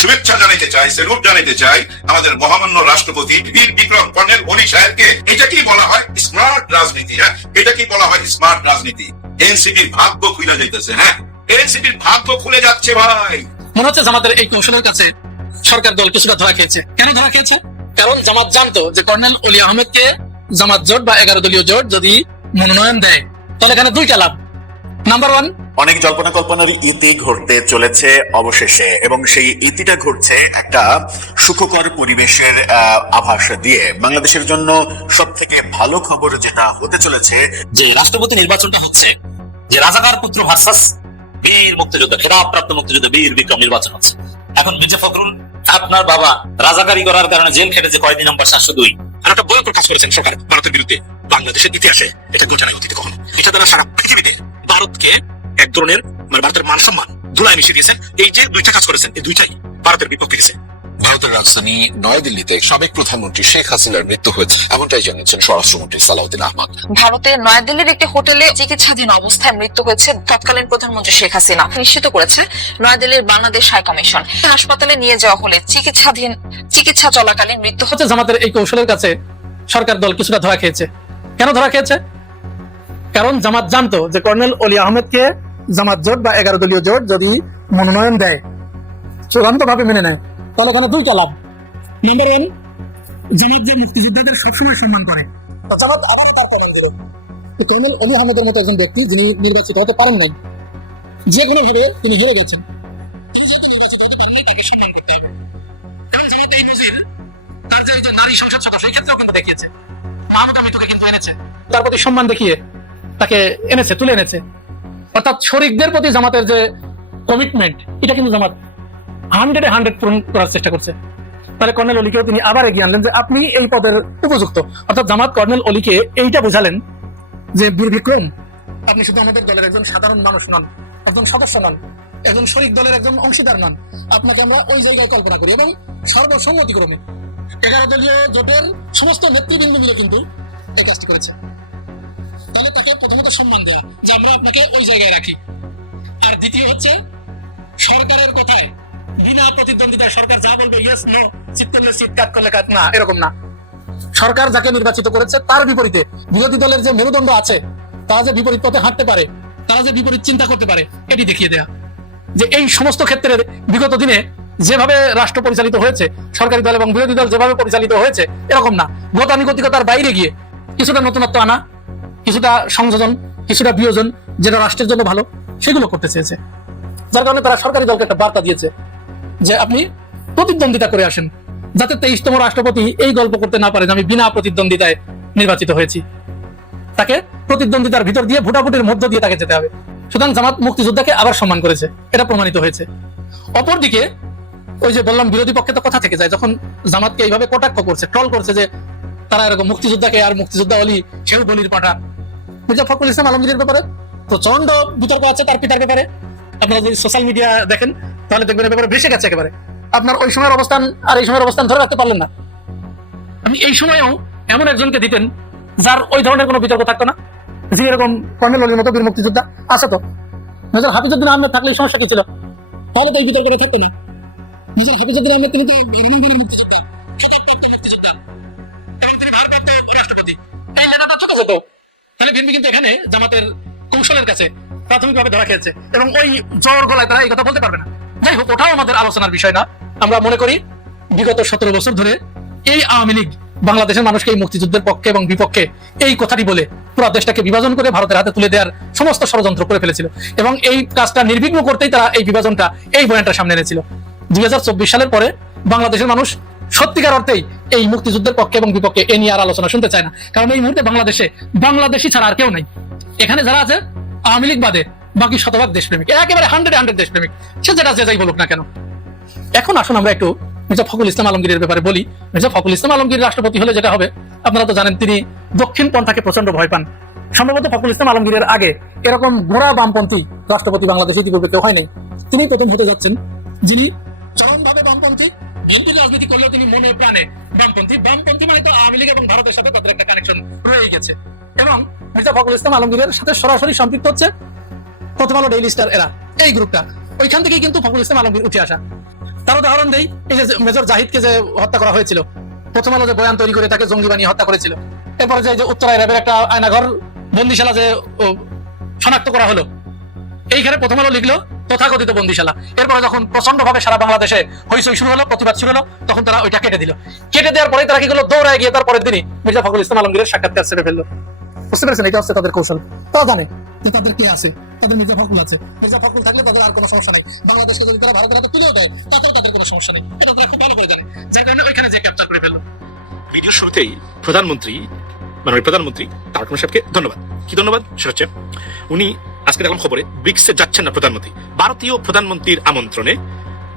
শুভেচ্ছা জানাইতে চাই, স্যালুট জানাইতে চাই আমাদের মহামান্য রাষ্ট্রপতি বীর বিক্রম কর্নেল ওলি সাহেবকে। এটা কি বলা হয় স্মার্ট রাজনীতি? হ্যাঁ, এটা কি বলা হয় স্মার্ট রাজনীতি? এনসিপির ভাগ্য খুলে যাইতেছে। হ্যাঁ, এনসিপির ভাগ্য খুলে যাচ্ছে ভাই। মনে হচ্ছে জামাতের এই কৌশলের কাছে সরকার দল কিছুটা ধরা খেয়েছে। কেন ধরা খেয়েছে? কারণ জামাত জানতো যে কর্নেল ওলি আহমেদকে জামাত জোট বা 11 দলীয় জোট যদি মনোনয়ন দেয় তাহলে এখানে দুইটা লাভ। নাম্বার ওয়ান, অনেক জল্পনা কল্পনার ইতি ঘটতে চলেছে অবশেষে, এবং সেই ইতিটা ঘটছে একটা সুখকর পরিবেশের আভাস দিয়ে। বাংলাদেশের জন্য সব থেকে ভালো খবর যেটা হতে চলেছে, যে রাষ্ট্রপতি নির্বাচনটা হচ্ছে, যে রাজাকার পুত্র ভার্সাস বীর মুক্তিযোদ্ধা, খেতাবপ্রাপ্ত মুক্তিযোদ্ধা বীর বিক্রম নির্বাচন হচ্ছে। এখন মির্জা ফখরুল আপনার বাবা রাজাকারি করার কারণে জেল খেটেছে কয়দিন নম্বর 702, আর একটা বই প্রকাশ করেছেন সরকার ভারতের বিরুদ্ধে। বাংলাদেশের ইতিহাসে এটা ঘটে অতীতে কখনো। এটা দ্বারা সারা পৃথিবীতে ভারতকে এক ধরনের ভারতের মান সম্মান ধুলায় মিশিয়ে দিয়েছেন। এই যে দুইটা কাজ করেছেন, এই দুইটাই ভারতের বিপক্ষে গেছে। ভারতের রাজধানী নয়াদিল্লিতে সাবেক প্রধানমন্ত্রী শেখ হাসিনার মৃত্যু হয়েছে, এমনটাই জানিয়েছেন স্বরাষ্ট্রমন্ত্রী সালাউদ্দিন আহমদ। ভারতের নয়াদিল্লির একটি হোটেলে চিকিৎসাধীন অবস্থায় মৃত্যু হয়েছে তৎকালীন প্রধানমন্ত্রী শেখ হাসিনা, নিশ্চিত করেছে নয়াদিল্লির বাংলাদেশ হাই কমিশন। হাসপাতালে নিয়ে যাওয়া হলে চিকিৎসা চলাকালীন মৃত্যু হচ্ছে। জামাতের এই কৌশলের কাছে সরকার দল কিছুটা ধরা খেয়েছে। কেন ধরা খেয়েছে? কারণ জামাত জানতো যে কর্নেল ওলি আহমেদকে জামাত জোট বা 11 দলীয় জোট যদি মনোনয়ন দেয়, চূড়ান্ত ভাবে মেনে নেয়, তাহলে এখানে দুইটা লাভ। নাম্বার ওয়ান, জামাত যে মুক্তিযোদ্ধাদের সবসময় সম্মান করে, জামাত আবারও তার কদম ধরে কর্নেল ওলি আহমেদের মতো একজন ব্যক্তি যিনি নির্বাচিত হতে পারেন নাই, যে কোনো ভাবে তিনি হেরে গেছেন, নারী সংসদ সদস্য এই ক্ষেত্রেও কিন্তু দেখিয়েছে, মাহমুদা মিতুকে কিন্তু এনেছে, তার প্রতি সম্মান দেখিয়ে তাকে এনেছে, তুলে এনেছে। অর্থাৎ শরিকদের প্রতি জামাতের যে কমিটমেন্ট, এটা কিন্তু জামাত 100% পূরণ করার চেষ্টা করছে। তাহলে কর্নেল অলিকেও তিনি আবার এগিয়ে আনলেন যে আপনি এই পদের উপযুক্ত। অর্থাৎ জামাত কর্নেল অলিকে এইটা বোঝালেন যে বীর বিক্রম, আপনি শুধু আমাদের দলের একজন সাধারণ মানুষ নন, একজন সদস্য নন, একজন শরিক দলের একজন অংশীদার নন, আপনাকে আমরা ওই জায়গায় কল্পনা করি। এবং সর্বসম্মতিক্রমে 11 দলীয় জোটের সমস্ত নেতৃবৃন্দ মিলে কিন্তু এই কাজটি করেছে। তাহলে তাকে প্রথমত সম্মান দেয়া যে আমরা আপনাকে ওই জায়গায় রাখি। আর দ্বিতীয় হচ্ছে সরকারের কথায় বিনা প্রতিদ্বন্দ্বিতায় সরকার যা বলবে ইয়েস নো, চিৎ করলে চিৎ, কাট করলে কাট, না, এরকম না। সরকার যাকে নির্বাচিত করেছে তার বিপরীতে বিরোধী দলের যে মেরুদণ্ড আছে, তারা যে বিপরীত পথে হাঁটতে পারে, তারা যে বিপরীত চিন্তা করতে পারে, এটি দেখিয়ে দেয়া। যে এই সমস্ত ক্ষেত্রে বিগত দিনে যেভাবে রাষ্ট্র পরিচালিত হয়েছে, সরকারি দল এবং বিরোধী দল যেভাবে পরিচালিত হয়েছে, এরকম না, গতানুগতিকতার বাইরে গিয়ে কিছুটা নতুনত্ব আনা, কিছুটা সংযোজন, কিছুটা বিয়োজন, যেটা রাষ্ট্রের জন্য ভালো, সেগুলো করতে চেয়েছে। যার কারণে তারা সরকারি দলকে একটা বার্তা দিয়েছে যে আপনি প্রতিদ্বন্দ্বিতা করে আসেন, যাতে 23তম রাষ্ট্রপতি এই গল্প করতে না পারে যে আমি বিনা প্রতিদ্বন্দ্বিতায় নির্বাচিত হয়েছি। তাকে প্রতিদ্বন্দ্বিতার ভিতর দিয়ে, ভোটাভুটির মধ্য দিয়ে তাকে যেতে হবে। সুতরাং জামাত মুক্তিযোদ্ধাকে আবার সম্মান করেছে, এটা প্রমাণিত হয়েছে। অপরদিকে ওই যে বললাম, বিরোধী পক্ষে তো কথা থেকে যায়, যখন জামাতকে এইভাবে কটাক্ষ করছে, ট্রল করছে যে তারা এরকম মুক্তিযোদ্ধাকে, আর মুক্তিযোদ্ধা অলি সেও বলির পাঠা। মির্জা ফখরুল ইসলাম আলমগীরের ব্যাপারে প্রচন্ড বিতর্ক আছে, তার পিতার ব্যাপারে। আপনারা যদি সোশ্যাল মিডিয়া দেখেন তাহলে দেখবেন ব্যাপারে ভেসে গেছে একেবারে। আপনার ওই সময়ের অবস্থান আর এই সময়ের অবস্থান ধরে রাখতে পারলেন না। আপনি এই সময়েও এমন একজনকে দিতেন যার ওই ধরনের কোনো বিতর্ক থাকতো না, যে এরকম কর্নেল অলির মতো বীর মুক্তিযোদ্ধা আছে। তো মেজর হাফিজউদ্দিন আহমেদ থাকলে সমস্যা কি ছিল? তাহলে তো এই বিতর্কটা থাকতো না। মেজর হাফিজউদ্দিন আহমেদ তিনি তো তাহলে বিএনপি কিন্তু এখানে জামাতের কৌশলের কাছে প্রাথমিকভাবে ধরা খেয়েছে, এবং ওই জোর গলায় তারা এই কথা বলতে পারবে না। যাই হোক, ওটাও আমাদের আলোচনার বিষয় না। আমরা মনে করি বিগত 17 বছর ধরে এই আওয়ামী লীগ বাংলাদেশের মানুষকে এই মুক্তিযুদ্ধের পক্ষে এবং বিপক্ষে এই কথাটি বলে পুরো দেশটাকে বিভাজন করে ভারতের হাতে তুলে দেওয়ার সমস্ত ষড়যন্ত্র করে ফেলেছিল, এবং এই কাজটা নির্বিঘ্ন করতেই তারা এই বিভাজনটা, এই বয়ানটা সামনে এনেছিল। 2024 সালের পরে বাংলাদেশের মানুষ সত্যিকার অর্থেই এই মুক্তিযুদ্ধের পক্ষে এবং বিপক্ষে এ নিয়ে আর আলোচনা শুনতে চায় না। কারণ এই মুহূর্তে বাংলাদেশে বাংলাদেশি ছাড়া আর কেউ নাই। এখানে যারা আছে আওয়ামী লীগ বাদে বাকি শতভাগ দেশপ্রেমিক, একেবারে 100% দেশপ্রেমিক, সে যেটা যে যাই বলুক না কেন। এখন আসুন আমরা একটু মির্জা ফখরুল ইসলাম আলমগীরের ব্যাপারে বলি। মির্জা ফখরুল ইসলাম আলমগীর রাষ্ট্রপতি হলে যেটা হবে, আপনারা তো জানেন তিনি দক্ষিণ পন্থাকে প্রচন্ড ভয় পান। সম্ভবত ফখরুল ইসলাম আলমগীরের আগে এরকম গোড়া বামপন্থী রাষ্ট্রপতি বাংলাদেশে ইতিপূর্বে কেউ হয় নাই। তিনি প্রথম হতে যাচ্ছেন যিনি চরমভাবে বামপন্থী, বিএনপির রাজনীতি করলেও তিনি মনে প্রাণে বামপন্থী। বামপন্থী মানে তো আওয়ামী লীগ এবং ভারতের সাথে তাদের একটা কানেকশন রয়ে গেছে, এবং মির্জা ফখরুল ইসলাম আলমগীরের সাথে সরাসরি সম্পৃক্ত হচ্ছে প্রথম আলো, ডেইলি স্টার, এরা এই গ্রুপটা। ওইখান থেকেই কিন্তু ফখরুল ইসলাম আলমগীর উঠে আসা। তার উদাহরণ দেই, এই যে মেজর জাহিদকে যে হত্যা করা হয়েছিল, প্রথম আলো যে বয়ান তৈরি করে তাকে জঙ্গি বানিয়ে হত্যা করেছিল, এরপরে যে উত্তরায় র্যাবের একটা আয়নাঘর বন্দিশালা যে শনাক্ত করা হলো, এইখানে প্রথম আলো লিখলো তথাকথিত বন্দিশালা। এরপরে যখন প্রচন্ড ভাবে সারা বাংলাদেশে হইচই শুরু হলো, প্রতিবাদ শুরু হলো, তখন তারা ওইটা কেটে দিল। কেটে দেওয়ার পরে তারা কি করলো, দৌড়ায় গিয়ে তার পরের দিনই মির্জা ফখরুল ইসলাম আলমগীরের সাক্ষাৎকার ছেড়ে ফেললো। বুঝতে পেরেছেন? এটা হচ্ছে তাদের কৌশল। তারা জানে যে তাদের কে আছে, তাদের মির্জা ফখরুল আছে। মির্জা ফখরুল থাকলে তাদের আর কোনো সমস্যা নেই। বাংলাদেশকে যদি তারা ভারতের হাতে তুলেও দেয়, তাতেও তাদের কোনো সমস্যা নেই। এটা তারা খুব ভালো করে জানে, যার কারণে ওইখানে যে ক্যাপচার করে ফেললো। ভিডিওর শুরুতেই প্রধানমন্ত্রী তারক রহমান সাহেবকে ধন্যবাদ। কি ধন্যবাদ? সেটা হচ্ছে উনি আজকে দেখলাম খবরে ব্রিক্সে যাচ্ছেন না প্রধানমন্ত্রী। ভারতীয় প্রধানমন্ত্রীর আমন্ত্রণে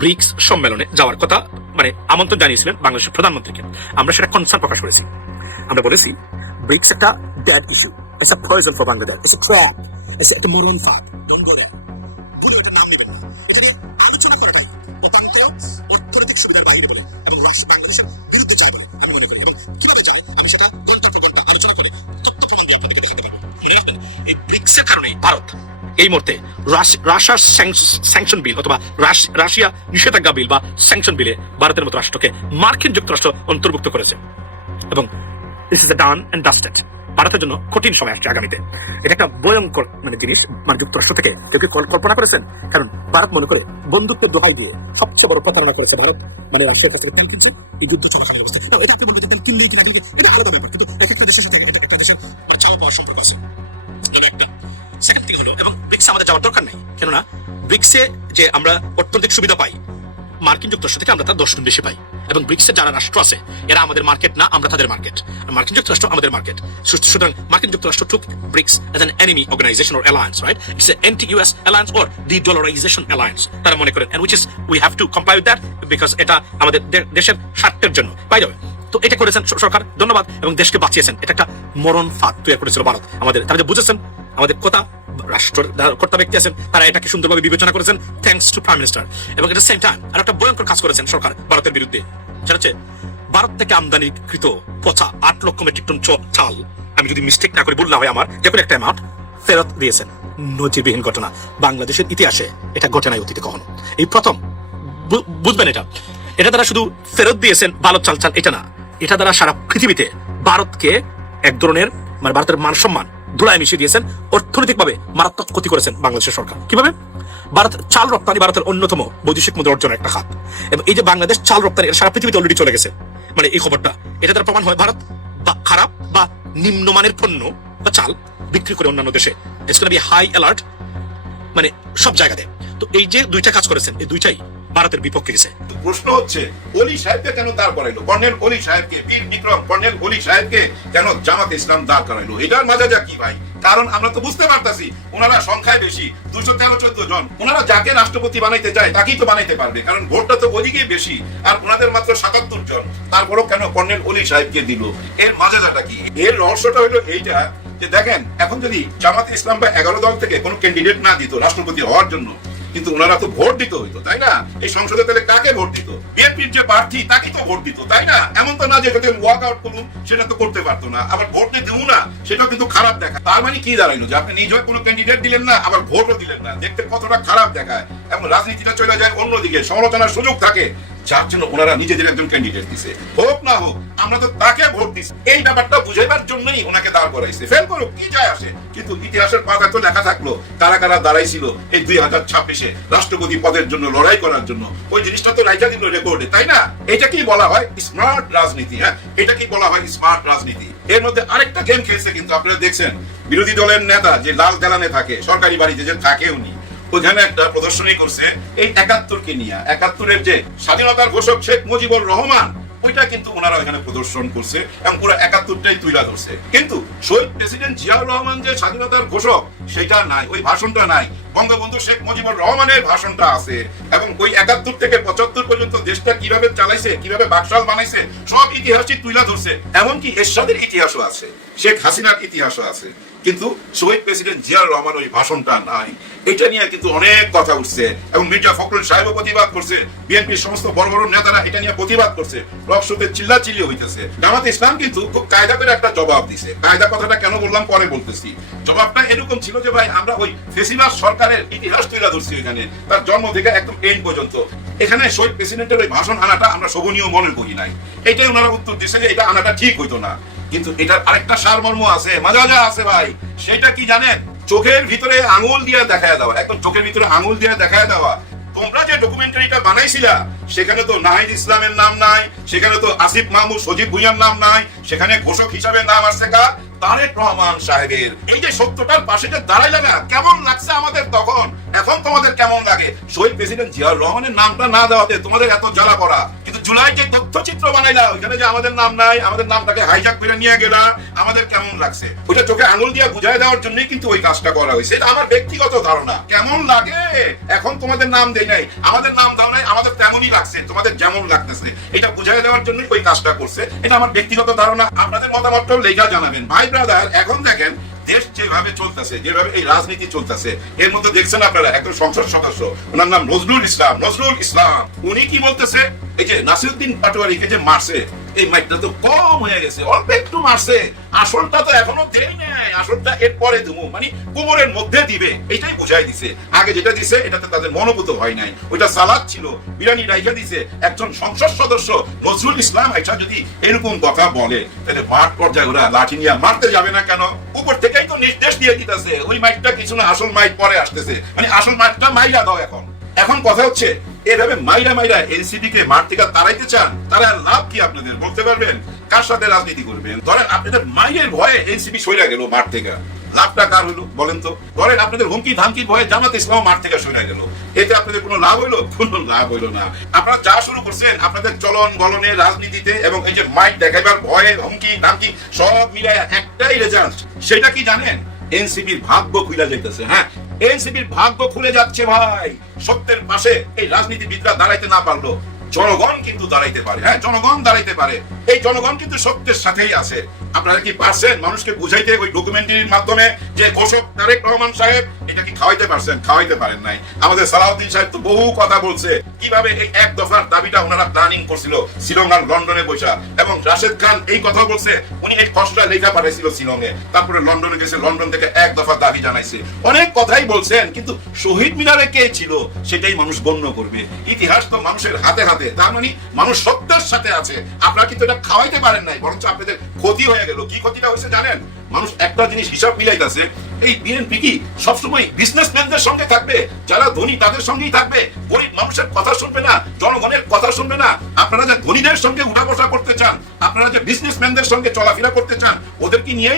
ব্রিক্স সম্মেলনে যাওয়ার কথা মানে আমন্ত্রণ জানিয়েছিলেন বাংলাদেশের প্রধানমন্ত্রীকে। আমরা সেটা কনসার্ন প্রকাশ করেছি। আমরা বলেছি ব্রিক্স একটা dead issue, it's a poison for Bangladesh, it's a trap, it's একটা মরণ ফাঁদ। ডোন্ট গো দেয়ার। ভুলে ওটা নাম নেবেন না। এটা নিয়ে আলোচনা করে ভাই উপান্তেও অর্থনৈতিক সুবিধার বাইরে বলে এবং বাংলাদেশের বিরুদ্ধে যায় বলে আমি মনে করি। এবং কিভাবে যায় আমি সেটা ঘন্টার পর ঘন্টা আলোচনা করে তথ্য প্রমাণ দিয়ে আপনাদেরকে দেখাতে পারবো। মনে রাখবেন, এই ব্রিক্সের কারণে ভারত এই মুহূর্তে রাশিয়ার স্যাংশন বিল অথবা রাশিয়া নিষেধাজ্ঞা বিল বা স্যাংশন বিলে ভারতের মতো রাষ্ট্রকে মার্কিন যুক্তরাষ্ট্র অন্তর্ভুক্ত করেছে এবং this is done and dusted. ভারতের জন্য কঠিন সময় আসছে আগামীতে। এটা একটা ভয়ঙ্কর মানে জিনিস মানে যুক্তরাষ্ট্র থেকে কেউ কি কল্পনা করেছেন? কারণ ভারত মনে করে বন্ধুত্বের দোহাই দিয়ে সবচেয়ে বড় প্রতারণা করেছে ভারত, মানে রাশিয়ার কাছ থেকে তেল কিনছে এই যুদ্ধ চলাকালীন অবস্থায়। এটা আপনি বলবেন তেল কিনলেই কিনা কিনলে এটা আলাদা ব্যাপার, কিন্তু একটা দেশের সাথে একটা দেশের চাওয়া পাওয়ার সম্পর্ক আছে। একটা সেকেন্ড থিং হলো, এবং ব্রিক্সে আমাদের যাওয়ার দরকার নেই, কেননা ব্রিক্সে যে আমরা অর্থনৈতিক সুবিধা পাই মার্কিন যুক্তরাষ্ট্র থেকে আমরা তার 10 গুণ বেশি পাই। এবং ব্রিক্সের যারা রাষ্ট্র আছে এরা আমাদের মার্কেট না, আমরা তাদের মার্কেট। মার্কিন যুক্তরাষ্ট্র আমাদের মার্কেট। সুতরাং মার্কিন যুক্তরাষ্ট্র took BRICS as an enemy organization or alliance, right? It's an anti-US alliance or de-dollarization alliance. তারা মনে করেন, and which is we have to comply with that because এটা আমাদের দেশের স্বার্থের জন্য। বাই দ্য ওয়ে, তো এটা করেছেন সরকার, ধন্যবাদ, এবং দেশকে বাঁচিয়েছেন। এটা একটা মরণ ফাঁদ তৈরি করেছিল ভারত আমাদের। তারা যে বুঝেছেন আমাদের কথা, রাষ্ট্রের কর্তা ব্যক্তি আছেন, তারা এটাকে সুন্দরভাবে বিবেচনা করেছেন থ্যাঙ্কস টু প্রাইম মিনিস্টার। এবং এট দ্য সেম টাইম আর একটা ভয়ঙ্কর কাজ করেছেন সরকার ভারতের বিরুদ্ধে, সেটা হচ্ছে ভারত থেকে আমদানিকৃত পচা 8 লক্ষ মেট্রিক টন চাল, আমি যদি মিস্টেক না করে বললাম হয় আমার, যে কোনো একটা অ্যামাউন্ট ফেরত দিয়েছেন। নজিরবিহীন ঘটনা, বাংলাদেশের ইতিহাসে এটা ঘটে নাই অতীতে কখনো, এই প্রথম। বুঝবেন এটা তারা শুধু ফেরত দিয়েছেন ভালো চাল এটা না, এটা দ্বারা সারা পৃথিবীতে ভারতকে এক ধরনের মানে ভারতের মান সম্মান ধুলায় মিশিয়ে দিয়েছেন, অর্থনৈতিকভাবে মারাত্মক ক্ষতি করেছেন বাংলাদেশের সরকার। কিভাবে? ভারত চাল রপ্তানি ভারতের অন্যতম বৈদেশিক মুদ্রা অর্জনের একটা খাত, এবং এই যে বাংলাদেশ চাল রপ্তানি সারা পৃথিবীতে অলরেডি চলে গেছে, মানে এই খবরটা এটা দ্বারা প্রমাণ হয় ভারত খারাপ বা নিম্নমানের পণ্য বা চাল বিক্রি করে অন্যান্য দেশে। It's gonna be high alert মানে সব জায়গাতে। তো এই যে দুইটা কাজ করেছেন, এই দুইটাই ভারতের বিপক্ষে গেছে। প্রশ্ন হচ্ছে অলি সাহেবকে কেন দাঁড় করাইলো? কর্নেল অলি সাহেবকে, বীর বিক্রম কর্নেল অলি সাহেবকে কেন জামাত ইসলাম দাঁড় করাইলো? এটার মাজাজা কি ভাই? কারণ আমরা তো বুঝতে পারতাছি ওনারা সংখ্যায় বেশি, 213-14 জন। ওনারা যাকে রাষ্ট্রপতি বানাইতে চায় তাকেই তো বানাইতে পারবে, কারণ ভোটটা তো ওদিকেই বেশি, আর ওনাদের মাত্র 77 জন। তারপরও কেন কর্নেল অলি সাহেবকে দিল? এর মাজাজাটা কি? এর রহস্যটা হলো এইটা যে দেখেন, এখন যদি জামাত ইসলাম বা 11 দল থেকে কোনো ক্যান্ডিডেট না দিত রাষ্ট্রপতি হওয়ার জন্য, কিন্তু ওনারা তো ভোট দিতে হইতো, তাই না? এই সংসদে তাহলে কাকে ভোট দিত? বিএনপির যে প্রার্থী তাকে তো ভোট দিত, তাই না? এমন তো না যে যদি ওয়াক আউট করুন সেটা তো করতে পারতো না, আবার ভোট দিয়ে দেবো না সেটাও কিন্তু খারাপ দেখা। তার মানে কি দাঁড়াইলো? যে আপনি নিজ হয়ে কোনো ক্যান্ডিডেট দিলেন না, আবার ভোটও দিলেন না, দেখতে কতটা খারাপ দেখায়। এবং রাজনীতিটা চলে যায় অন্যদিকে, সমালোচনার সুযোগ থাকে, যার জন্য ওনারা নিজেদের একজন ক্যান্ডিডেট দিছে। হোক না হোক আমরা তো তাকে ভোট দিচ্ছি, এই ব্যাপারটা বুঝাইবার জন্যই ওনাকে দাঁড় করাইছে। ফেল করুক, কি যায় আসে? কিন্তু ইতিহাসের পাতায় তো লেখা থাকলো কারা কারা দাঁড়াইছিল এই 2026-এ রাষ্ট্রপতি পদের জন্য লড়াই করার জন্য। ওই জিনিসটা তো রাইখা দিল রেকর্ডে, তাই না? এটা কি বলা হয় স্মার্ট রাজনীতি? হ্যাঁ, এটা কি বলা হয় স্মার্ট রাজনীতি? এর মধ্যে আরেকটা গেম খেলছে কিন্তু আপনারা দেখছেন, বিরোধী দলের নেতা যে লাল দালানে থাকে, সরকারি বাড়িতে যে থাকে উনি, ওখানে একটা প্রদর্শনী করছে এই 71-কে নিয়ে। 71-এর যে স্বাধীনতার ঘোষক শেখ মুজিবুর রহমান, ওইটা কিন্তু ওনারা এখানে প্রদর্শন করছে এবং পুরো 71টাই তুলে ধরছে। কিন্তু শহীদ প্রেসিডেন্ট জিয়াউর রহমান যে স্বাধীনতার ঘোষক সেটা নাই, ওই ভাষণটা নাই। বঙ্গবন্ধু শেখ মুজিবুর রহমানের ভাষণটা আছে, এবং ওই 71 থেকে 75 পর্যন্ত দেশটা কিভাবে চালাইছে, কিভাবে বাকশাল বানাইছে, সব ইতিহাসই তুলে ধরছে। এমনকি এরশাদের ইতিহাসও আছে, শেখ হাসিনার ইতিহাসও আছে, কিন্তু শহীদ প্রেসিডেন্ট জিয়াউর রহমান ওই ভাষণটা নাই। এটা নিয়ে কিন্তু অনেক কথা উঠছে, এবং মির্জা ফখরুল সাহেবও প্রতিবাদ করছে, বিএনপির সমস্ত বড় বড় নেতারা এটা নিয়ে প্রতিবাদ করছে, রক্সতে চিল্লাচিল্লি হইতেছে। জামাত ইসলাম কিন্তু খুব কায়দা করে একটা জবাব দিছে। কায়দা কথাটা কেন বললাম পরে বলতেছি। জবাবটা এরকম ছিল যে ভাই আমরা ওই ফেসিবাদ সরকারের ইতিহাস তুলে ধরছি, এখানে তার জন্ম থেকে একদম এন্ড পর্যন্ত। এখানে শহীদ প্রেসিডেন্টের ওই ভাষণ আনাটা আমরা শোভনীয় মনে করি নাই। এটাই ওনারা উত্তর দিচ্ছে যে এটা আনাটা ঠিক হইতো না, কিন্তু এটার আরেকটা সারমর্ম আছে, মজা আছে ভাই। সেটা কি জানেন? চোখের ভিতরে আঙুল দিয়ে দেখায় দেওয়া, একদম চোখের ভিতরে আঙুল দিয়ে দেখায় দেওয়া। তোমরা যে ডকুমেন্টারিটা বানাইছিলা সেখানে তো নাহিদ ইসলামের নাম নাই, সেখানে তো আসিফ মাহমুদ সজীব ভুঁইয়ার নাম নাই, সেখানে ঘোষক হিসাবে নাম আসছে কার? তারেক রহমান সাহেবের। এই যে সত্যটার পাশে যে দাঁড়াইলে না, কেমন লাগছে আমাদের তখন, এখন তোমাদের কেমন লাগে? শহীদ প্রেসিডেন্ট জিয়াউর রহমানের নামটা না দেওয়াতে তোমাদের এত জ্বালা করা, কিন্তু জুলাই যে তথ্যচিত্র বানাইলা ওইখানে যে আমাদের নাম নাই, আমাদের নামটাকে হাইজ্যাক করে নিয়ে গেলা, আমাদের কেমন লাগছে? ওইটা চোখে আঙুল দিয়ে বুঝাই দেওয়ার জন্যই কিন্তু ওই কাজটা করা হয়েছে। এটা আমার ব্যক্তিগত ধারণা। কেমন লাগে এখন তোমাদের নাম দেই নাই, আমাদের নাম দাও নাই, আমাদের তেমনই লাগছে, তোমাদের যেমন লাগতেছে, এটা বুঝাই দেওয়ার জন্যই ওই কাজটা করছে। এটা আমার ব্যক্তিগত ধারণা। আপনাদের মতামতটাও লেখা জানাবেন ভাই ব্রাদার। এখন দেখেন দেশ যেভাবে চলতেছে, যেভাবে এই রাজনীতি চলতেছে, এর মধ্যে দেখছেন আপনারা একজন সংসদ সদস্য, ওনার নাম নজরুল ইসলাম, উনি কি বলতেছে? এই যে নাসিরউদ্দিন পাটোয়ারিকে যে মারছে, এই মাইকটা তো কম হয়ে গেছে, অল্প একটু মারছে, আসলটা তো এখনো দেই নাই, আসলটা এরপরে দেবো, মানে কোমরের মধ্যে দিবে, এটাই বুঝাই দিছে। আগে যেটা দিছে এটাতে তাদের মনোভূত হয় নাই, ওইটা সালাদ ছিল, বিরানি রাইখা দিছে। একজন সংসদ সদস্য নজরুল ইসলাম এটা যদি এরকম কথা বলে, তাহলে মাঠ পর্যায়ে ওরা লাঠি নিয়ে মারতে যাবে না কেন? উপর থেকেই তো নির্দেশ দিয়ে দিতেছে, ওই মাইকটা কিছু না, আসল মাইক পরে আসতেছে, মানে আসল মাইকটা মাইরা দাও। এখন কথা হচ্ছে, এভাবে মাইরা এনসিপি কে মাঠ থেকে তাড়াইতে চান, তারা লাভ কি আপনাদের বলতে পারবেন? কার সাথে রাজনীতি করবেন? ধরেন আপনাদের মাইয়ের ভয়ে এনসিপি সইরা গেল মাঠ থেকে, লাভটা কার হইলো বলেন তো? ধরেন আপনাদের হুমকি ধামকির ভয়ে জামাত ইসলাম মাঠ থেকে সইরা গেল, এতে আপনাদের কোনো লাভ হইলো? কোনো লাভ হইলো না। আপনারা যা শুরু করছেন আপনাদের চলন বলনে রাজনীতিতে, এবং এই যে মাইক দেখাইবার ভয়ে হুমকি ধামকি সব মিলাই একটাই রেজাল্ট, সেটা কি জানেন? এনসিপির ভাগ্য খুলে যাইতেছে। হ্যাঁ, এনসিপির ভাগ্য খুলে যাচ্ছে ভাই। সত্যের পাশে এই রাজনীতিবিদরা দাঁড়াইতে না পারলো, জনগণ কিন্তু দাঁড়াইতে পারে। হ্যাঁ, জনগণ দাঁড়াইতে পারে। এই জনগণ কিন্তু সত্যের সাথেই আছে। আপনারা কি পারছেন মানুষকে বুঝাইতে ওই ডকুমেন্টারির মাধ্যমে যে ঘোষক তারেক রহমান সাহেব, এটা কি খাওয়াইতে পারছেন? খাওয়াইতে পারেন নাই। আমাদের সালাউদ্দিন সাহেব তো বহু কথা বলছে, কিভাবে এই এক দফার দাবিটা ওনারা প্ল্যানিং করছিল শ্রীলঙ্কার লন্ডনে বসা, এবং রাশেদ খান এই কথা বলছে, উনি এই কষ্টটা লেখা পাঠাইছিল শিলংয়ে, তারপরে লন্ডনে গেছে, লন্ডন থেকে এক দফা দাবি জানাইছে, অনেক কথাই বলছেন, কিন্তু শহীদ মিনারে কে ছিল সেটাই মানুষ গণ্য করবে। ইতিহাস তো মানুষের হাতে হাতে, তার মানে মানুষ সত্যের সাথে আছে। আপনারা কিন্তু এটা খাওয়াইতে পারেন নাই, বরঞ্চ আপনাদের ক্ষতি হয়ে গেল। কি ক্ষতিটা হয়েছে জানেন? মানুষ একটা জিনিস হিসাব মিলাইতেছে, এই বিএনপি কি সবসময় বিজনেসম্যানদের সঙ্গে থাকবে? যারা ধনী তাদের সঙ্গেই থাকবে, গরিব মানুষের কথা শুনবে না, জনগণের কথা শুনবে না। আপনারা যে ধনীদের সঙ্গে উঠা বসা করতে চান, আপনারা যে বিজনেসম্যানদের সঙ্গে চলাফেরা করতে চান, ওদেরকে নিয়ে